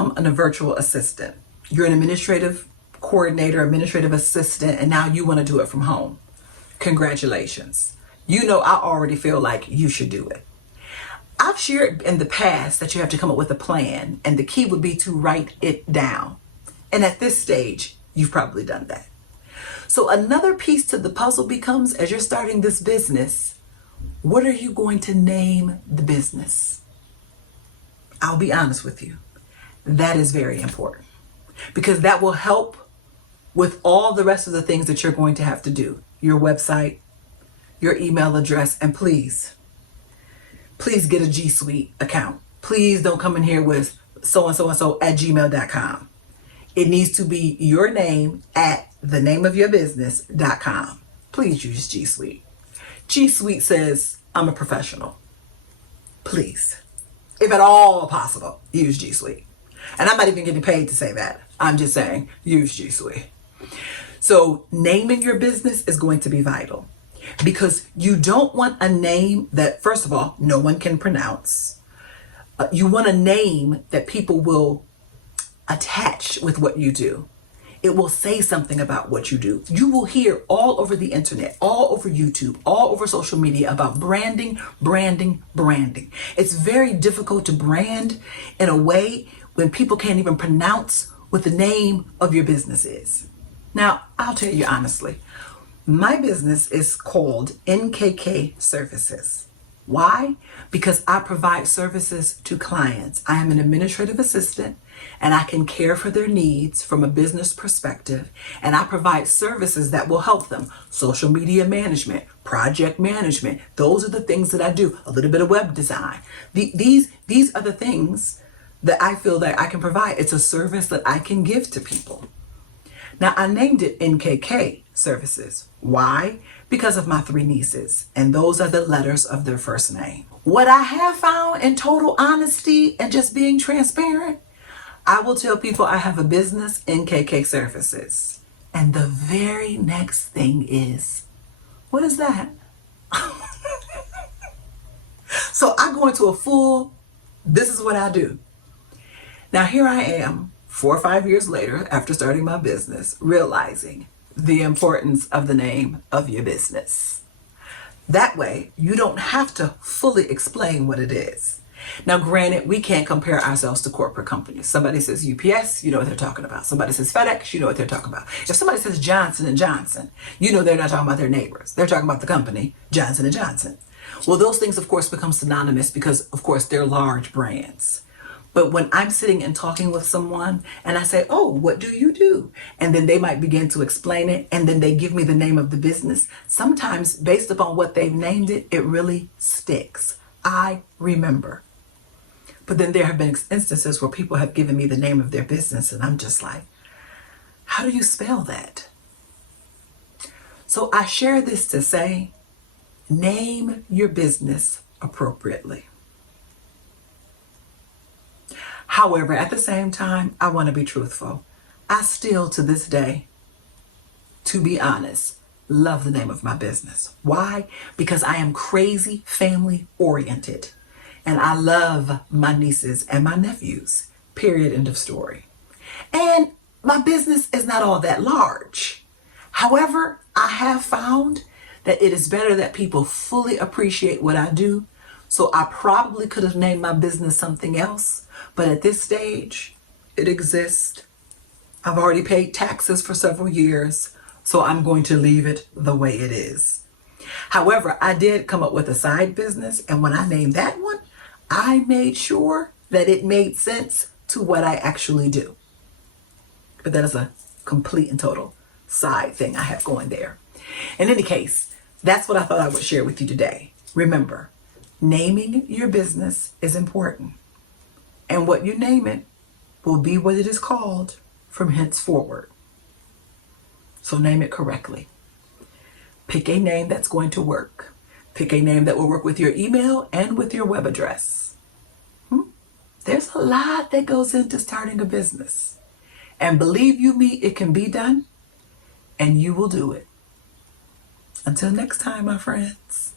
become a virtual assistant. You're an administrative coordinator, administrative assistant, and now you want to do it from home. Congratulations. You know, I already feel like you should do it. I've shared in the past that you have to come up with a plan, and the key would be to write it down. And at this stage, you've probably done that. So another piece to the puzzle becomes, as you're starting this business, what are you going to name the business? I'll be honest with you. That is very important because that will help with all the rest of the things that you're going to have to do. Your website, your email address, and please get a G Suite account. Please don't come in here with so-and-so-and-so@gmail.com. It needs to be your name at the name of your business.com. Please use G Suite. G Suite says, I'm a professional. Please, if at all possible, use G Suite. And I'm not even getting paid to say that. I'm just saying, use G Suite. So naming your business is going to be vital because you don't want a name that, first of all, no one can pronounce. You want a name that people will attach with what you do. It will say something about what you do. You will hear all over the internet, all over YouTube, all over social media about branding, branding, branding. It's very difficult to brand in a way when people can't even pronounce what the name of your business is. Now, I'll tell you honestly, my business is called NKK Services. Why? Because I provide services to clients. I am an administrative assistant and I can care for their needs from a business perspective. And I provide services that will help them. Social media management, project management. Those are the things that I do. A little bit of web design. These are the things that I feel that I can provide. It's a service that I can give to people. Now, I named it NKK Services. Why? Because of my 3 nieces, and those are the letters of their first name. What I have found in total honesty and just being transparent, I will tell people I have a business, NKK Services. And the very next thing is, what is that? So I go into a full, this is what I do. Now here I am, 4 or 5 years later, after starting my business, realizing the importance of the name of your business. That way, you don't have to fully explain what it is. Now, granted, we can't compare ourselves to corporate companies. Somebody says UPS, you know what they're talking about. Somebody says FedEx, you know what they're talking about. If somebody says Johnson & Johnson, you know they're not talking about their neighbors. They're talking about the company, Johnson & Johnson. Well, those things, of course, become synonymous because, of course, they're large brands. But when I'm sitting and talking with someone and I say, oh, what do you do? And then they might begin to explain it. And then they give me the name of the business. Sometimes based upon what they've named it, it really sticks. I remember. But then there have been instances where people have given me the name of their business and I'm just like, how do you spell that? So I share this to say, name your business appropriately. However, at the same time, I want to be truthful. I still, to this day, to be honest, love the name of my business. Why? Because I am crazy family oriented. And I love my nieces and my nephews. Period. End of story. And my business is not all that large. However, I have found that it is better that people fully appreciate what I do. So I probably could have named my business something else. But at this stage, it exists. I've already paid taxes for several years, so I'm going to leave it the way it is. However, I did come up with a side business, and when I named that one, I made sure that it made sense to what I actually do. But that is a complete and total side thing I have going there. In any case, that's what I thought I would share with you today. Remember, naming your business is important. And what you name it will be what it is called from henceforward. So name it correctly. Pick a name that's going to work. Pick a name that will work with your email and with your web address. There's a lot that goes into starting a business. And believe you me, it can be done and you will do it. Until next time, my friends.